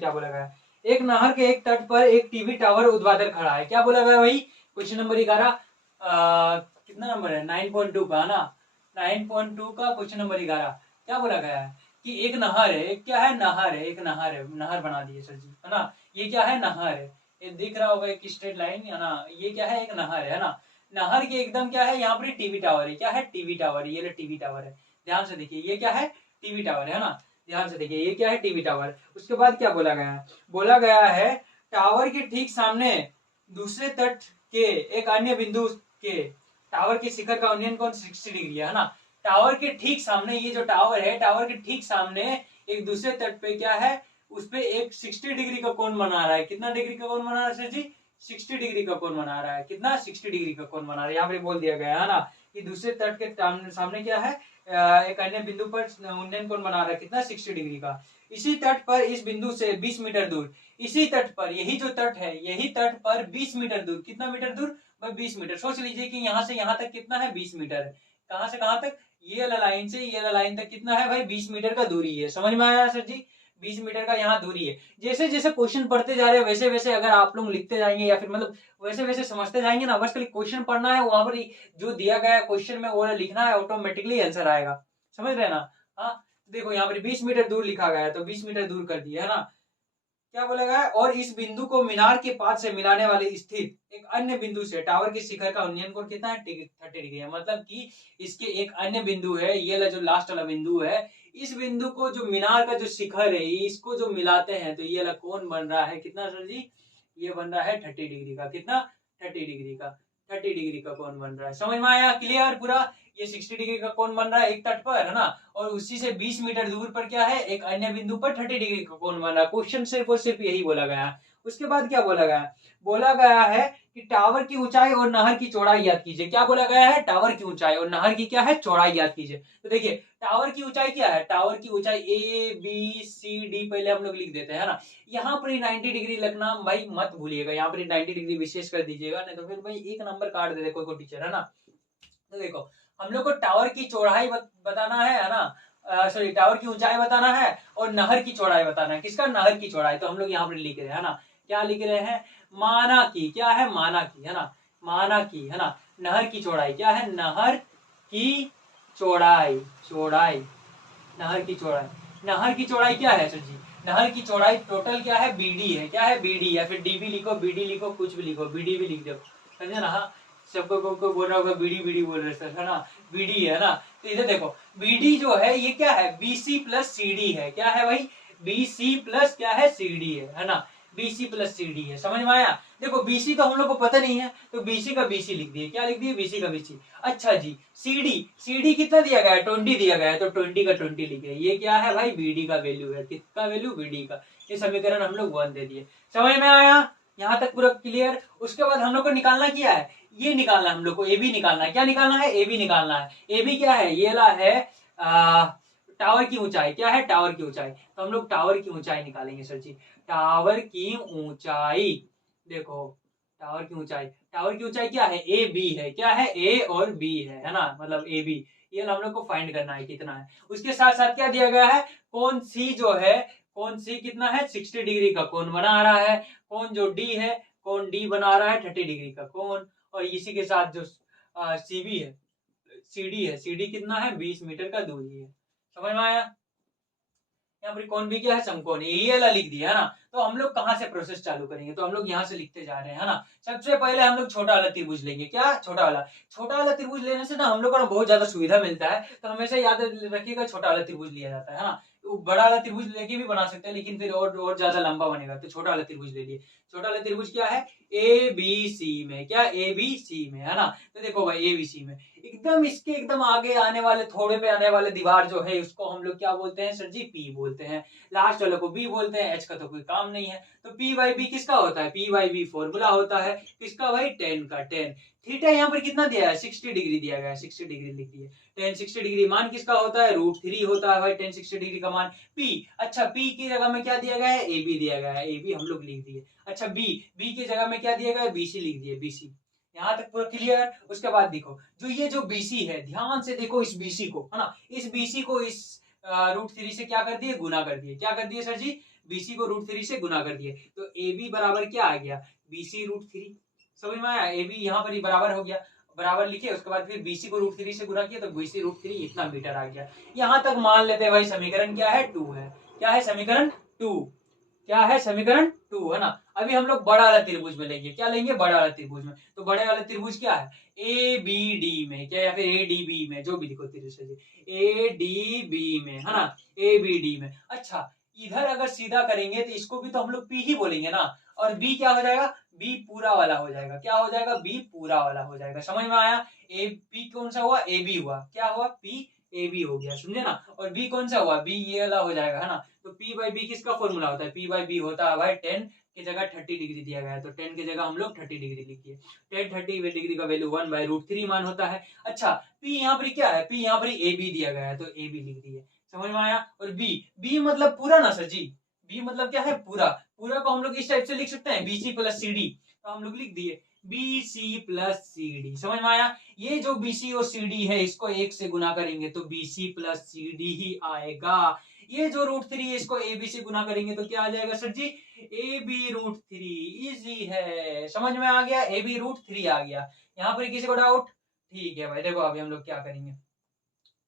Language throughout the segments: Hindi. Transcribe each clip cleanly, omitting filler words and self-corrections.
क्या बोला गया है, एक नहर के एक तट पर एक टीवी टावर ऊर्ध्वाधर खड़ा है। क्या बोला गया भाई, क्वेश्चन नंबर 11 कितना नंबर है, 9.2 का ना, 9.2 का क्वेश्चन नंबर 11। क्या बोला गया है कि एक नहर है, क्या है, नहर है, एक नहर है, नहर बना दिए सर जी, है ना। ये क्या है, नहर है, ये दिख रहा होगा एक स्ट्रेट लाइन, है ना। ये क्या है, एक नहर है ना। नहर के एकदम क्या है, यहाँ पर टीवी टावर है। क्या है, टीवी टावर, ये टीवी टावर है। ध्यान से देखिए, ये क्या है, टीवी टावर है ना। ध्यान से देखिए, ये क्या है, टीवी टावर। उसके बाद क्या बोला गया है, बोला गया है टावर के ठीक सामने दूसरे तट के एक अन्य बिंदु के टावर के शिखर का उन्नयन कोण 60 डिग्री है ना। टावर के ठीक सामने, ये जो टावर है, टावर के ठीक सामने एक दूसरे तट पे क्या है, उस पे एक 60 डिग्री का कोण बना रहा है। कितना डिग्री का कोण बना रहा है सर जी, 60 डिग्री का कोण बना रहा है। कितना, 60 डिग्री का कोण बना रहा है। यहाँ पे बोल दिया गया है ना कि दूसरे तट के सामने क्या है, एक अन्य बिंदु पर उन्नयन कोण बना रहा है। कितना, 60 डिग्री का। इसी तट पर इस बिंदु से 20 मीटर दूर, इसी तट पर, यही जो तट है, यही तट पर 20 मीटर दूर, कितना मीटर दूर भाई, 20 मीटर। सोच लीजिए कि यहाँ से यहाँ तक कितना है, 20 मीटर है। कहां से कहां तक, ये लाइन से ये लाइन तक कितना है भाई, 20 मीटर का दूरी है। समझ में आया सर जी, 20 मीटर का यहाँ दूरी है। जैसे जैसे क्वेश्चन पढ़ते जा रहे हैं वैसे वैसे अगर आप लोग लिखते जाएंगे या फिर मतलब वैसे वैसे समझते जाएंगे ना, बस खाली क्वेश्चन पढ़ना है, वहां पर जो दिया गया है क्वेश्चन में वो लिखना है, ऑटोमेटिकली आंसर आएगा। समझ रहे हैं ना। हाँ, देखो यहाँ पर 20 मीटर दूर लिखा गया है, तो 20 मीटर दूर कर दिया है ना। क्या बोला गया है, और इस बिंदु को मीनार के पास से मिलाने वाले स्थित एक अन्य बिंदु से टावर के शिखर का उन्नयन कोण कितना है, 30 डिग्री है। मतलब कि इसके एक अन्य बिंदु है, ये जो लास्ट वाला बिंदु है, इस बिंदु को जो मीनार का जो शिखर है, इसको जो मिलाते हैं तो ये कोण बन रहा है कितना सर जी, ये बन रहा है 30 डिग्री का। कितना, 30 डिग्री का, 30 डिग्री का कोण बन रहा है। समझ में आया, क्लियर पूरा। ये 60 डिग्री का कोण बन रहा है एक तट पर, है ना। और उसी से 20 मीटर दूर पर क्या है, एक अन्य बिंदु पर 30 डिग्री का कोण बन रहा है। क्वेश्चन सिर्फ और सिर्फ यही बोला गया है। उसके बाद क्या बोला गया है, बोला गया है कि टावर की ऊंचाई और नहर की चौड़ाई याद कीजिए। क्या बोला गया है, टावर की ऊंचाई और नहर की क्या है, चौड़ाई याद कीजिए। तो देखिए टावर की ऊंचाई क्या है, टावर की ऊंचाई ए बी सी डी पहले हम लोग लिख देते हैं ना। यहाँ पर 90 डिग्री लगना भाई मत भूलिएगा, यहाँ पर 90 डिग्री विशेष कर दीजिएगा, नहीं तो फिर भाई एक नंबर काट दे कोई टीचर, है ना। तो देखो हम लोग को टावर की चौड़ाई बताना है ना, सॉरी टावर की ऊंचाई बताना है और नहर की चौड़ाई बताना है। किसका, नहर की चौड़ाई। तो हम लोग यहाँ पर लिख रहे हैं, है ना। क्या लिख रहे हैं, माना की, क्या है, माना की, है ना, माना की, है ना। नहर की चौड़ाई क्या है, नहर की चौड़ाई, चौड़ाई, नहर की चौड़ाई। नहर की चौड़ाई क्या है सर जी, नहर की चौड़ाई टोटल क्या है, बीडी है। क्या है, बीडी, या फिर डीबी लिखो, बीडी लिखो, कुछ भी लिखो, बीडी भी लिख दो, समझे ना। हाँ, सबको को बोल रहा होगा बीडी बीडी बोल रहे सर, है ना, बीडी है ना। तो इधर देखो बीडी जो है ये क्या है, बीसी प्लस सीडी है। क्या है भाई, बीसी प्लस क्या है, सीडी है ना। बीसी प्लस सीडी है, समझ में आया। देखो बीसी तो हम लोग को पता नहीं है, तो बीसी का बीसी लिख दिए। क्या लिख दिए, बीसी का बीसी। अच्छा जी, सीडी, सीडी कितना दिया गया है, 20 दिया गया है, तो 20 का 20 लिखे। ये क्या है भाई, बीडी का वैल्यू है। किसका वैल्यू, बीडी का। ये समीकरण हम लोग 1 दे दिए। समझ में आया, यहाँ तक पूरा क्लियर। उसके बाद हम लोग को निकालना क्या है, ये निकालना है हम लोग को, ए बी निकालना है। क्या निकालना है, ए बी निकालना है। ए बी क्या है, ये ला है टावर की ऊंचाई। क्या है, टावर की ऊंचाई। तो हम लोग टावर की ऊंचाई निकालेंगे सर जी। टावर की ऊंचाई, देखो टावर की ऊंचाई, टावर की ऊंचाई क्या है, ए बी है। क्या है, ए और बी है ना, मतलब ए बी। ये हम लोग को फाइंड करना है कितना है। उसके साथ साथ क्या दिया गया है, कौन सी जो है, कौन सी कितना है, 60 डिग्री का कोण बना रहा है। कौन जो डी है, कौन डी बना रहा है 30 डिग्री का कोण। और इसी के साथ जो सीबी है, सीडी है, सीडी कितना है, 20 मीटर का दूरी है। समझ में आया। यहाँ पर कौन भी क्या है, समकोण, ये वाला लिख दिया है ना। तो हम लोग कहाँ से प्रोसेस चालू करेंगे, तो हम लोग यहाँ से लिखते जा रहे हैं, है ना। सबसे पहले हम लोग छोटा वाला त्रिभुज लेंगे। क्या, छोटा वाला। छोटा वाला त्रिभुज लेने से ना हम लोग को बहुत ज्यादा सुविधा मिलता है, तो हमेशा याद रखिएगा छोटा वाला त्रिभुज लिया जाता है ना। तो बड़ा वाला त्रिभुज लेके भी बना सकते हैं, लेकिन फिर और ज्यादा लंबा बनेगा, तो छोटा वाला त्रिभुज ले लिए। छोटा वाला त्रिभुज क्या है, ए बी सी में। क्या, ए बी सी में, है ना। तो देखो भाई ए बी सी में एकदम इसके एकदम आगे आने वाले, थोड़े पे आने वाले दीवार जो है उसको हम लोग क्या बोलते हैं सर जी, पी बोलते हैं। लास्ट वाले को बी बोलते हैं, एच का तो कोई काम नहीं है। तो पी बाई बी किसका होता है, पी बाई बी फॉर्मूला होता है किसका भाई, टेन का। टेन थीटा यहाँ पर कितना दिया है, 60 डिग्री दिया गया है, 60 डिग्री लिख दिए। टेन 60 डिग्री मान किसका होता है, √3 होता है भाई, टेन 60 डिग्री का मान। पी, अच्छा पी की जगह में क्या दिया गया है, ए बी दिया गया है, ए बी हम लोग लिख दिए। अच्छा बी, बी की जगह में क्या दिया गया है, बीसी लिख दिए, बीसी। यहाँ तक पूरा क्लियर। उसके बाद देखो जो ये जो बीसी है, ध्यान से देखो इस बीसी को, है ना, इस बीसी को इस √3 से क्या कर दिए, गुना कर दिए। क्या कर दिए सर जी, BC को √3 से गुना कर दिए, तो AB बराबर क्या आ गया, BC √3। समझ में आया, AB यहाँ पर ही बराबर हो गया, बराबर लिखे, उसके बाद फिर BC को √3 से गुना किया तो BC √3 इतना मीटर आ गया। यहाँ तक मान लेते हैं भाई समीकरण क्या है, 2 है। क्या है समीकरण 2, क्या है समीकरण 2 है ना। अभी हम लोग बड़ा वाला त्रिभुज में लेंगे, क्या लेंगे, बड़ा वाला त्रिभुज में। तो बड़े वाला त्रिभुज क्या है, ABD में, क्या या फिर ADB में, जो भी लिखो त्रिभुज, ADB में है ना, ABD में। अच्छा इधर अगर सीधा करेंगे तो इसको भी तो हम लोग P ही बोलेंगे ना, और B क्या हो जाएगा, B पूरा वाला हो जाएगा। क्या हो जाएगा, B पूरा वाला हो जाएगा। समझ में आया, ए P कौन सा हुआ, AB हुआ, क्या हुआ, P AB हो गया, समझे ना। और B कौन सा हुआ, B ये वाला हो जाएगा है ना। तो P/B किसका फॉर्मूला होता है, P/B होता है भाई 10 की जगह 30 डिग्री दिया गया है, तो 10 की जगह हम लोग 30 डिग्री लिखिए। 10 30 डिग्री का वैल्यू 1/√3 मान होता है। अच्छा P यहाँ पर क्या है, P यहाँ पर AB दिया गया है, तो AB लिख दिए। समझ में आया। और B मतलब पूरा ना सर जी, B मतलब क्या है, पूरा। पूरा को हम लोग इस टाइप से लिख सकते हैं, BC + CD, तो हम लोग लिख दिए BC + CD। समझ में आया। ये जो BC और CD है इसको 1 से गुना करेंगे तो BC + CD ही आएगा। ये जो √3 है इसको AB से गुना करेंगे तो क्या आ जाएगा सर जी, AB √3। इजी है, समझ में आ गया, AB √3 आ गया। यहाँ पर किसी को डाउट, ठीक है भाई। देखो अभी हम लोग क्या करेंगे,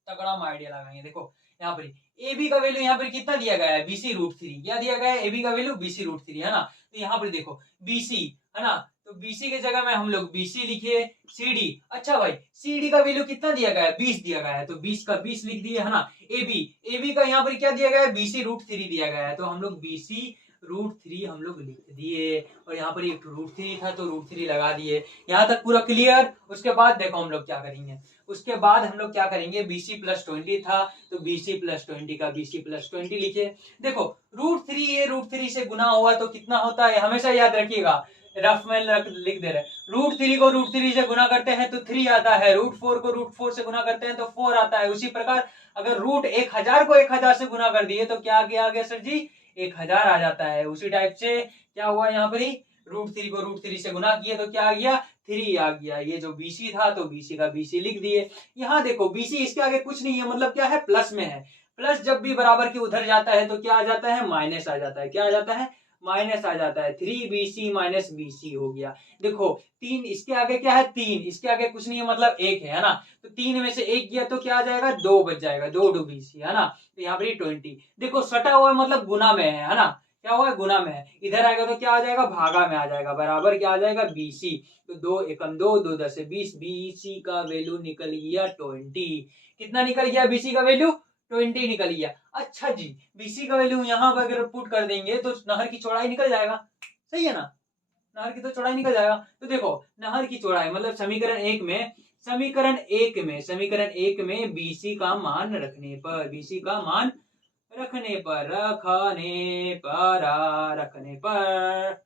तगड़ा हम आइडिया लगाएंगे। देखो यहाँ पर AB का वैल्यू यहाँ पर कितना दिया गया है, BC √3। क्या दिया गया है, AB का वैल्यू BC √3 है ना। तो यहाँ पर देखो BC है ना, तो BC के जगह में हम लोग BC लिखिए। CD, अच्छा भाई CD का वैल्यू कितना दिया गया है, 20 दिया गया है, तो 20 का 20 लिख दिए है ना। AB का यहाँ पर क्या दिया गया है, BC √3 दिया गया है, तो हम लोग BC √3 हम लोग लिख दिए। और यहाँ पर एक √3 था तो √3 लगा दिए। यहाँ तक पूरा क्लियर। उसके बाद देखो हम लोग क्या करेंगे, उसके बाद हम लोग क्या करेंगे, BC + 20 था तो BC + 20 का BC + 20 लिखे। देखो √3 ये √3 से गुना हुआ तो कितना होता है, हमेशा याद रखिएगा, रफ में लिख दे रहे, √3 को √3 से गुना करते हैं तो 3 आता है, √4 को √4 से गुना करते हैं तो 4 आता है। उसी प्रकार अगर √1000 को 1000 से गुना कर दिए तो क्या आ गया सर जी, 1000 आ जाता है। उसी टाइप से क्या हुआ यहाँ पर ही, √3 को √3 से गुना किए तो क्या आ गया, 3 आ गया। ये जो BC था तो BC का BC लिख दिए। यहाँ देखो BC इसके आगे कुछ नहीं है, मतलब क्या है, प्लस में है। प्लस जब भी बराबर के उधर जाता है तो क्या आ जाता है, माइनस आ जाता है। क्या आ जाता है, माइनस आ जाता है। 3BC - BC हो गया। देखो 3 इसके आगे क्या है, 3 इसके आगे कुछ नहीं है, मतलब 1 है ना। तो 3 में से 1 गया तो क्या आ जाएगा, 2 बच जाएगा, 2 BC है ना। तो यहाँ पर 20 देखो सटा हुआ मतलब गुना में है ना, क्या हुआ है, गुना में है। इधर आएगा तो क्या आ जाएगा, भागा में आ जाएगा, बराबर क्या आ जाएगा, BC। तो 2 एकम 2, 2 10 20, BC का वैल्यू निकल गया 20। कितना निकल गया, BC का वैल्यू 20 निकल गया। अच्छा जी BC का वैल्यू यहाँ पर अगर पुट कर देंगे तो नहर की चौड़ाई निकल जाएगा, सही है ना, नहर की तो चौड़ाई निकल जाएगा। तो देखो नहर की चौड़ाई मतलब समीकरण 1 में, समीकरण एक में BC का मान रखने पर, BC का मान रखने पर, रखने पर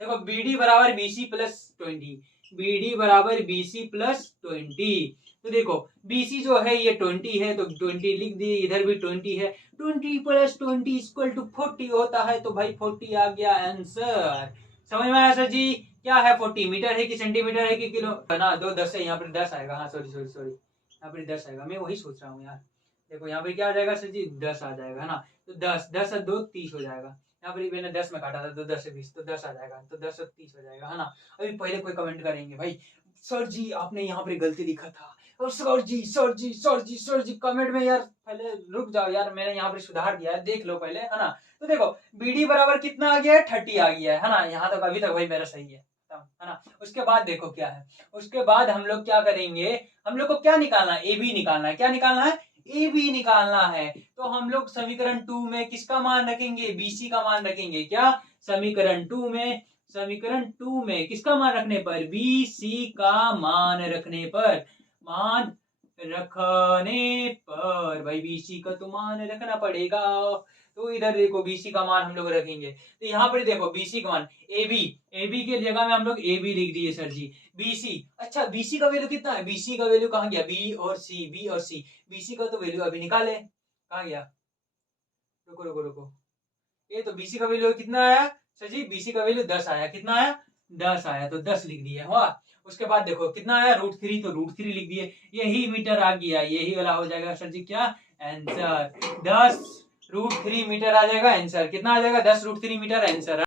देखो BD बराबर BC + 20, BD बराबर BC + 20। तो देखो BC जो है ये 20 है तो 20 लिख दिए, इधर भी 20 है, 20 + 20 = 40 होता है, तो भाई 40 आ गया आंसर। समझ में आया सर जी, क्या है 40 मीटर है कि सेंटीमीटर है कि किलो ना, 2 10 है, यहाँ पर 10 आएगा, हाँ सॉरी यहाँ पर 10 आएगा, मैं वही सोच रहा हूँ यार। देखो यहाँ पे क्या आ जाएगा सर जी, 10 आ जाएगा है ना। तो 10 और 2 30 हो जाएगा। यहाँ पर मैंने 10 में काटा था तो 10 से 20 तो 10 आ जाएगा, तो 10 और 30 हो जाएगा है ना। अभी पहले कोई कमेंट करेंगे भाई सर जी आपने यहाँ पे गलती लिखा था, और सर जी कमेंट में यार, पहले रुक जाओ यार, मैंने यहाँ पे सुधार दिया है, देख लो पहले है ना। तो देखो BD बराबर कितना आ गया है, 30 आ गया है ना। यहाँ तक अभी तक भाई मेरा सही है ना। उसके बाद देखो क्या है, उसके बाद हम लोग क्या करेंगे, हम लोग को क्या निकालना है, AB निकालना है। क्या निकालना है, AB निकालना है। तो हम लोग समीकरण 2 में किसका मान रखेंगे, BC का मान रखेंगे। क्या समीकरण 2 में किसका मान रखने पर, BC का मान रखने पर, भाई BC का तो मान रखना पड़ेगा। तो इधर देखो BC का मान हम लोग रखेंगे, तो यहाँ पर देखो BC का मान AB के जगह में हम लोग AB लिख दिए सर जी। BC, अच्छा BC का वैल्यू कितना है, BC का वैल्यू कहाँ गया, B और C, BC का तो वैल्यू अभी निकाले, कहाँ गया, रुको, ये तो BC का वैल्यू कितना आया सर जी, BC का वैल्यू 10 आया, कितना आया, 10 आया, तो 10 लिख दिए हुआ। उसके बाद देखो कितना आया, √3, तो √3 लिख दिए, यही मीटर आ गया, यही वाला हो जाएगा सर जी क्या आंसर। 10 √3 मीटर आ जाएगा आंसर। कितना आ जाएगा? 10 √3 मीटर आंसर।